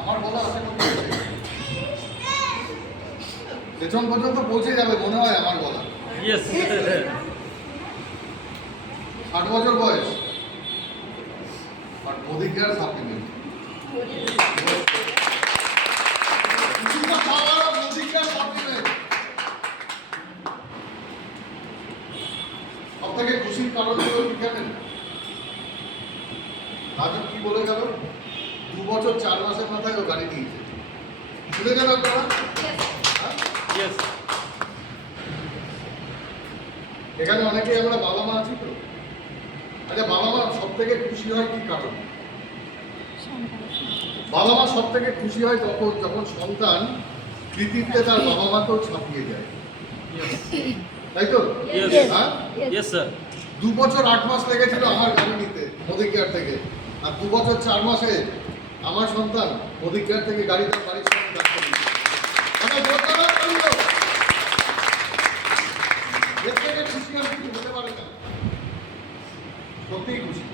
আমার বলা আশা করতে পেছন পর্যন্ত পৌঁছে যাবে মনে হয় আমার বলা। 60 বছর বয়স আর অধিকার সাপ্লিমেন্ট সব থেকে খুশির কারণ হলো কি জানেন? আজ কি বলে গেল 2 বছর 4 মাসের মাথায় ও গাড়ি নিয়েছে, শুনে গেল আপনারা? এখানে অনেকেই আমরা বাবা মা আছি তো। আচ্ছা, বাবা মা সব থেকে খুশি হয় কি কারণ? বাবা মা সব থেকে খুশি হয় তখন যখন সন্তান কৃতিত্বে তার বাবা মাকেও ছাপিয়ে যায়, তাই তো? 2 বছর 8 মাস লেগেছিল আমার গাড়ি নিতে অধিকার থেকে, আর 2 বছর 4 মাসে আমার সন্তান অধিকার থেকে গাড়িতে বাড়ির সামনে দাঁড় করিয়ে এর থেকে খুশি আর কিছু হতে পারে না। সত্যিই খুশি।